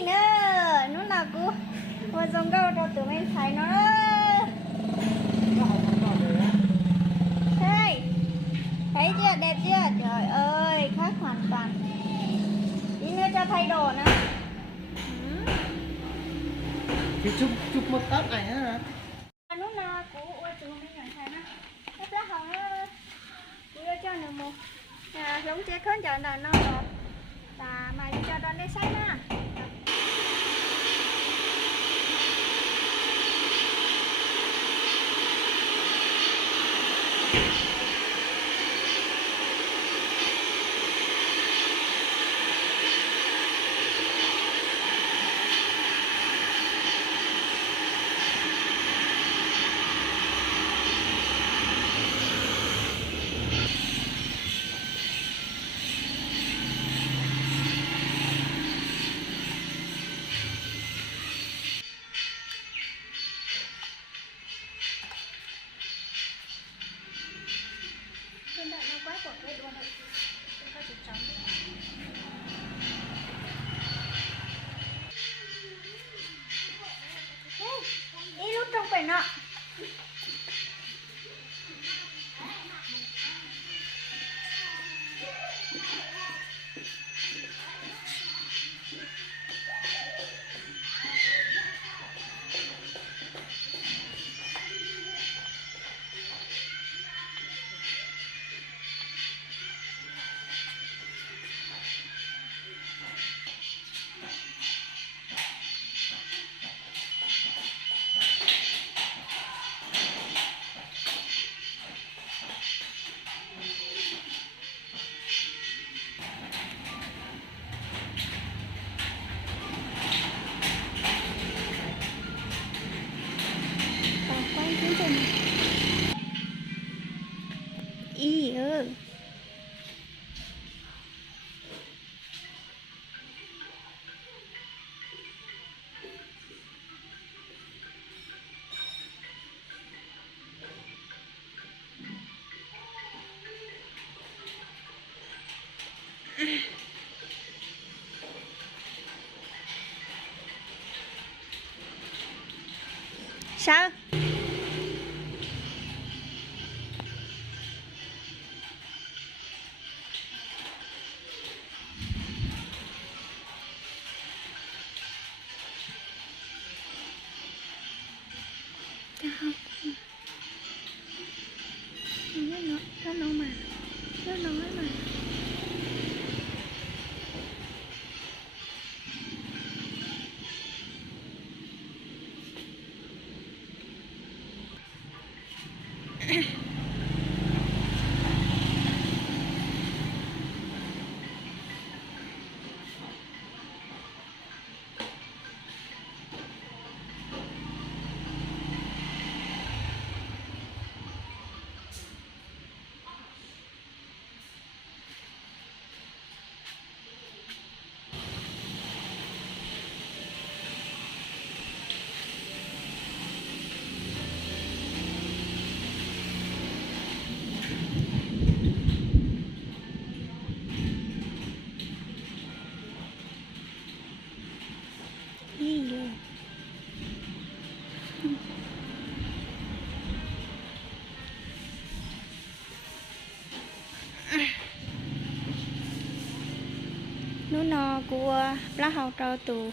ý nữa nó nào cô mua giống đâu cho tụi mình thấy nó đây thấy chưa đẹp chưa trời ơi khác hoàn toàn tí nữa cho thay đồ nữa thì chụp một tấm ảnh hả nó nào cô ơi tụi mình nhận thấy nó đẹp lá hồng nó cô cho nữa một giống chế khốn chọn là nó rồi và mày cho đón đây sách nha đi lúc trong phải nọ ý ơ sao nó nói mà nó nói mà nó nó của lá hậu trâu tù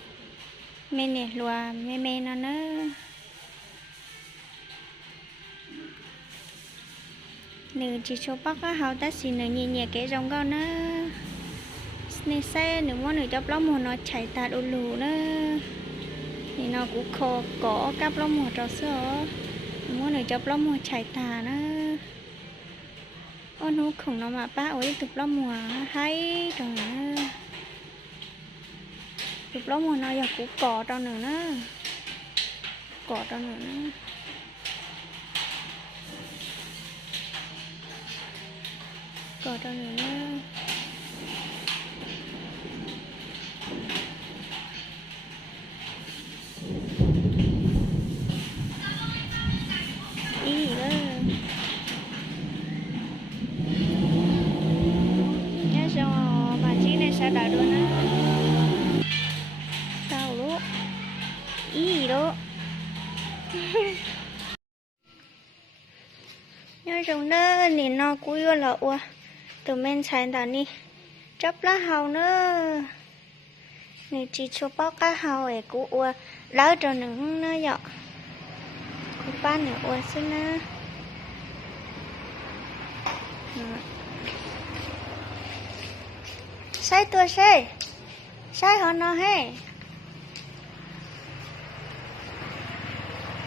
mẹ nè lùa mẹ nó nữa nữ chỉ số bắc á hậu ta xì nữ nhẹ nhẹ cái rong con nữa nè xe nữ muốn nữ cho lắm một nó chạy ta đu lù nữa thì nó cũng khó có cắp lắm một trò sữa muốn nữ cho lắm một chạy ta nữa ôi nó khủng nó mà ba ơi tục lắm một hay rồi nữa tục lắm một nó giờ cũng cỏ trong nữa cỏ trong nữa cỏ trong nữa ý ơ nhớ sao bà chị này sao đã luôn á tao Nói chung đó nhìn nó cúi vô lọ ua. Tụi mình xài tao đi. Chấp lá hầu nữa. Nè chỉ cho bó cá hầu ấy cú ua. Đỡ cho nứng nó dọ. Cú ba nè ua xin á. Sai tua sai. Sai họ nó hay.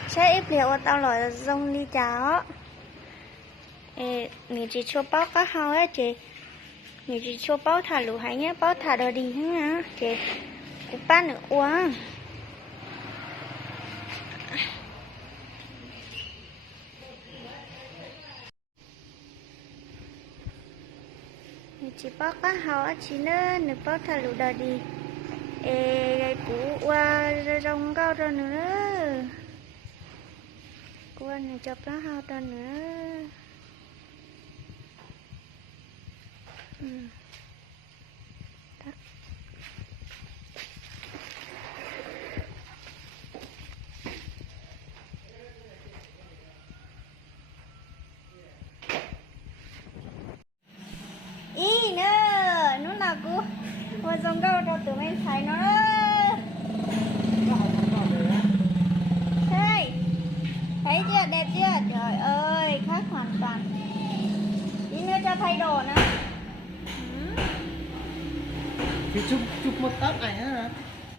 Sai ít liệu tao lòi rong đi cháo. Nè chỉ cho bó cá hầu á chị. Nè chỉ cho bó thả lũ hay nhé. Bó thả đồ đi hả hả chị. Cú ba nè ua. Chị bó cá hầu á chị nữa, nè bó thả lũ đờ đi. Ê, cú qua rong cao ra nữa. Cú nè chụp lá hầu ra nữa. Đó. Ý nữa, nó nào cú qua rong cao ra tụi mình xài nó. Thấy chưa, đẹp chưa? Trời ơi, khác hoàn toàn. Tí nữa cho thay đồ nữa. Thì chụp một tóc ảnh á hả?